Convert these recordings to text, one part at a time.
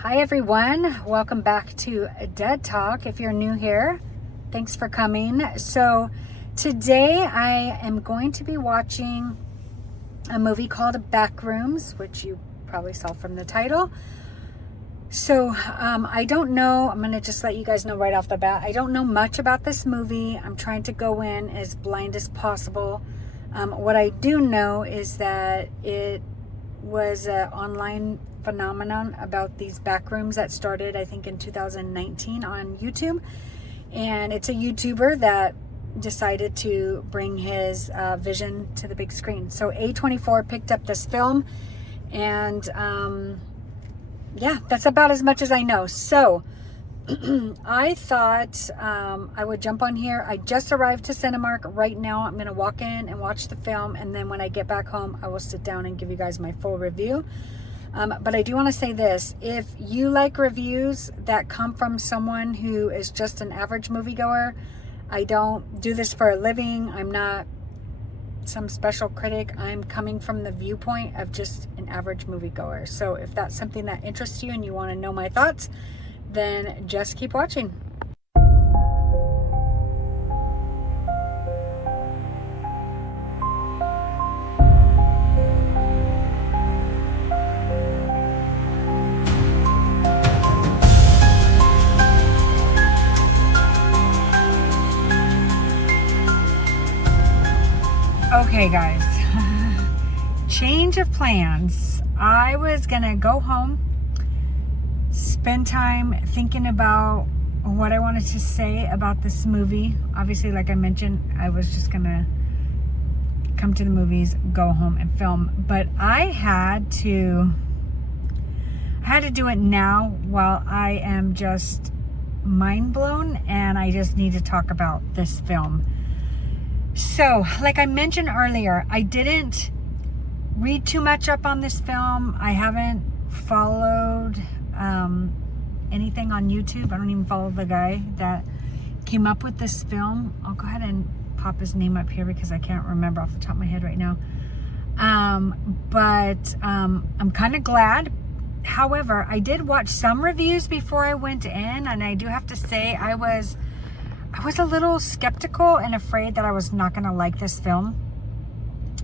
Hi everyone, welcome back to Dead Talk. If you're new here, thanks for coming. So today I am going to be watching a movie called Backrooms, which you probably saw from the title. So I don't know, I'm going to just let you guys know right off the bat, I don't know much about this movie. I'm trying to go in as blind as possible. What I do know is that it was an online phenomenon about these backrooms that started, I think, in 2019 on YouTube. And it's a YouTuber that decided to bring his vision to the big screen. So A24 picked up this film, and yeah, that's about as much as I know. So I thought I would jump on here. I just arrived to Cinemark right now. I'm going to walk in and watch the film, and then when I get back home, I will sit down and give you guys my full review. But I do want to say this. If you like reviews that come from someone who is just an average moviegoer, I don't do this for a living. I'm not some special critic. I'm coming from the viewpoint of just an average moviegoer. So if that's something that interests you and you want to know my thoughts, then just keep watching. Okay guys, change of plans. I was gonna go home, spend time thinking about what I wanted to say about this movie. Obviously, like I mentioned, I was just gonna come to the movies, go home and film, but I had to do it now while I am just mind blown, and I just need to talk about this film. So, like I mentioned earlier, I didn't read too much up on this film. I haven't followed anything on YouTube. I don't even follow the guy that came up with this film. I'll go ahead and pop his name up here because I can't remember off the top of my head right now. But I'm kind of glad. However, I did watch some reviews before I went in, and I do have to say I was a little skeptical and afraid that I was not going to like this film,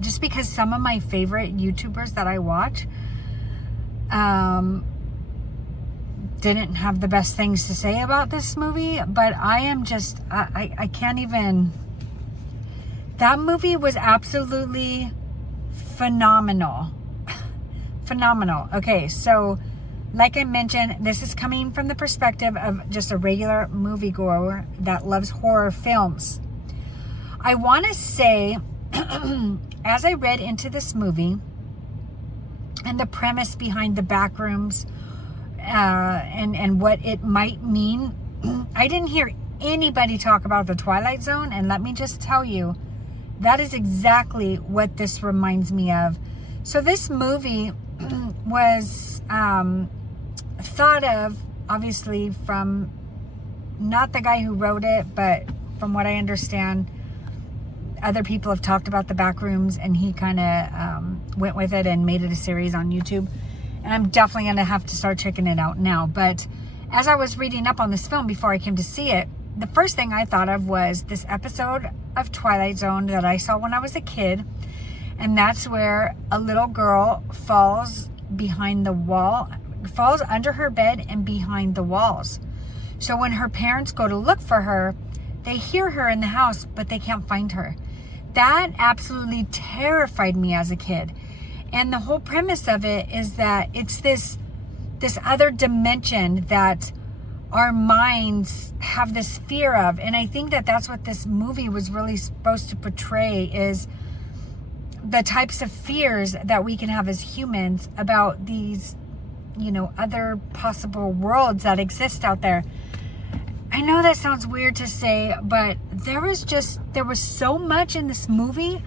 just because some of my favorite YouTubers that I watch didn't have the best things to say about this movie. But I am just, I can't even. That movie was absolutely phenomenal. Phenomenal. Okay, so like I mentioned, this is coming from the perspective of just a regular moviegoer that loves horror films. I want to say, as I read into this movie and the premise behind the Backrooms and what it might mean, I didn't hear anybody talk about the Twilight Zone, and let me just tell you, that is exactly what this reminds me of. So this movie was thought of, obviously, from not the guy who wrote it, but from what I understand, other people have talked about the Backrooms, and he kind of went with it and made it a series on YouTube. And I'm definitely going to have to start checking it out now. But as I was reading up on this film before I came to see it, the first thing I thought of was this episode of Twilight Zone that I saw when I was a kid. And that's where a little girl falls behind the wall, falls under her bed and behind the walls. So when her parents go to look for her, they hear her in the house, but they can't find her. That absolutely terrified me as a kid. And the whole premise of it is that it's this other dimension that our minds have this fear of. And I think that that's what this movie was really supposed to portray, is the types of fears that we can have as humans about these, other possible worlds that exist out there. I know that sounds weird to say, but there was so much in this movie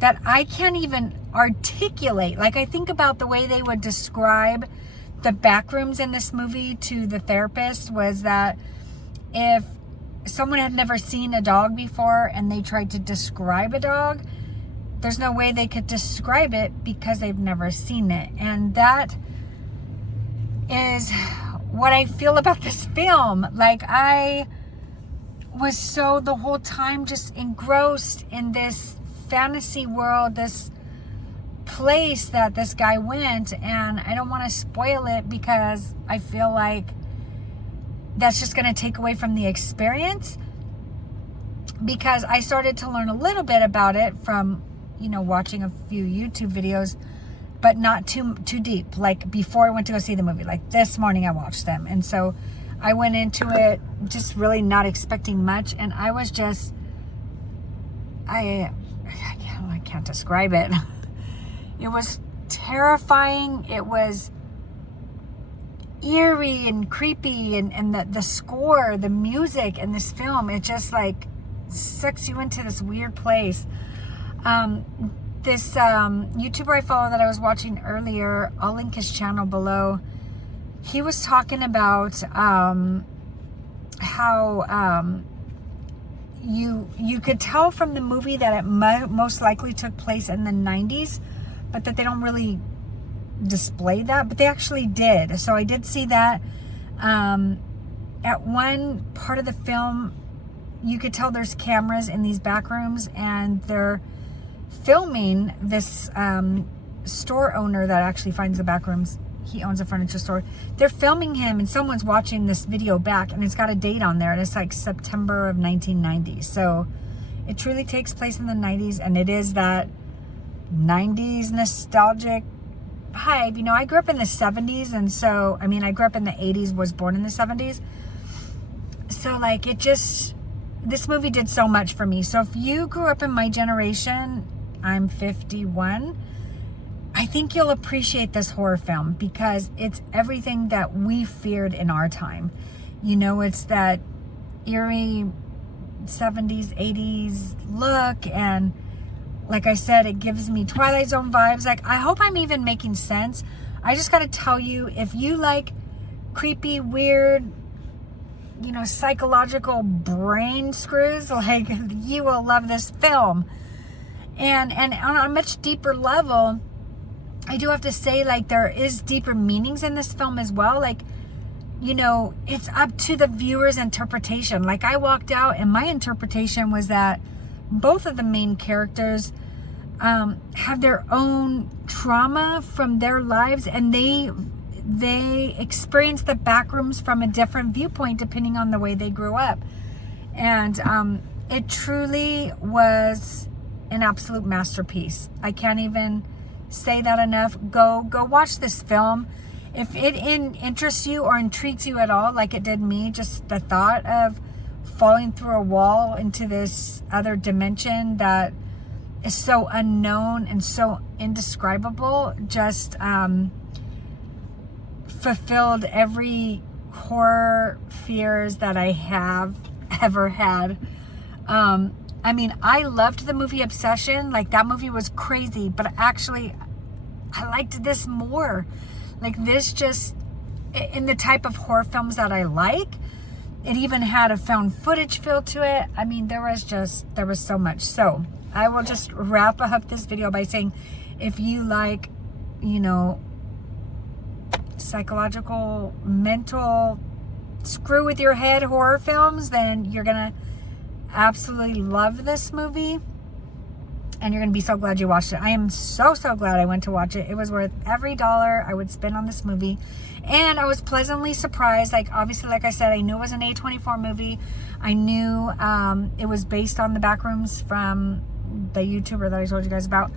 that I can't even articulate. Like, I think about the way they would describe the Backrooms in this movie to the therapist, was that if someone had never seen a dog before and they tried to describe a dog, there's no way they could describe it because they've never seen it. And that is what I feel about this film. Like, I was so the whole time just engrossed in this fantasy world, this place that this guy went, and I don't want to spoil it because I feel like that's just going to take away from the experience, because I started to learn a little bit about it from, you know, watching a few YouTube videos, but not too deep. Like, before I went to go see the movie, like this morning I watched them, and so I went into it just really not expecting much, and I was just, I can't describe it. It was terrifying. It was eerie and creepy, and the score, the music in this film, it just like sucks you into this weird place. This YouTuber I follow that I was watching earlier, I'll link his channel below. He was talking about how you could tell from the movie that it most likely took place in the 90s, but that they don't really display that, but they actually did. So I did see that. At one part of the film, you could tell there's cameras in these back rooms, and they're filming this store owner that actually finds the back rooms. He owns a furniture store. They're filming him, and someone's watching this video back, and it's got a date on there, and it's like September of 1990. So it truly takes place in the 90s, and it is that 90s nostalgic vibe. You know, I grew up in the 70s, and so, I mean, I grew up in the 80s, was born in the 70s. So, like, it just, this movie did so much for me. So if you grew up in my generation, I'm 51, I think you'll appreciate this horror film, because it's everything that we feared in our time. You know, it's that eerie 70s, 80s look, and like I said, it gives me Twilight Zone vibes. Like, I hope I'm even making sense. I just got to tell you, if you like creepy, weird, you know, psychological brain screws, like, you will love this film. And on a much deeper level, I do have to say, like, there is deeper meanings in this film as well. Like, you know, it's up to the viewer's interpretation. Like, I walked out, and my interpretation was that both of the main characters have their own trauma from their lives, and they experience the backrooms from a different viewpoint depending on the way they grew up. And it truly was an absolute masterpiece. I can't even say that enough. Go watch this film. If it interests you or intrigues you at all, like it did me, just the thought of falling through a wall into this other dimension that is so unknown and so indescribable, just fulfilled every horror fears that I have ever had. I mean, I loved the movie Obsession. Like, that movie was crazy, but actually I liked this more. Like, this just, in the type of horror films that I like, it even had a found footage feel to it. I mean, there was so much. So I will just wrap up this video by saying, if you like, you know, psychological, mental, screw with your head horror films, then you're gonna absolutely love this movie, and you're gonna be so glad you watched it. I am so glad I went to watch it. It was worth every dollar I would spend on this movie, and I was pleasantly surprised. Like, obviously, like I said, I knew it was an A24 movie. I knew it was based on the Backrooms from the YouTuber that I told you guys about.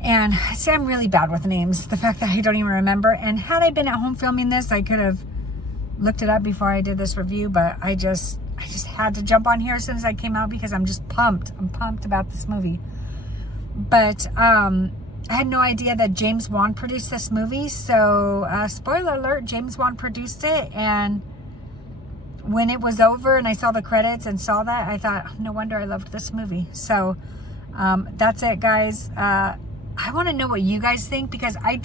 And see, I'm really bad with names. The fact that I don't even remember. And had I been at home filming this, I could have looked it up before I did this review, but I just had to jump on here as soon as I came out, because I'm just pumped. I'm pumped about this movie. But I had no idea that James Wan produced this movie. So spoiler alert, James Wan produced it. And when it was over and I saw the credits and saw that, I thought, no wonder I loved this movie. So that's it, guys. I want to know what you guys think, because I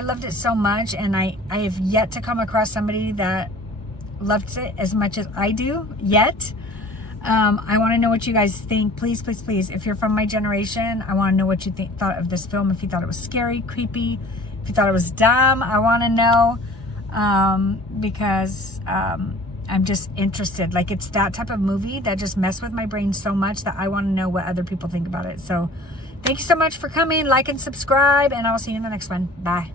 loved it so much, and I have yet to come across somebody that loved it as much as I do yet. I want to know what you guys think. Please, please, please, if you're from my generation, I want to know what you thought of this film. If you thought it was scary, creepy, If you thought it was dumb, I want to know, because I'm just interested. Like, it's that type of movie that just messed with my brain so much that I want to know what other people think about it. So thank you so much for coming. Like and subscribe, and I will see you in the next one. Bye.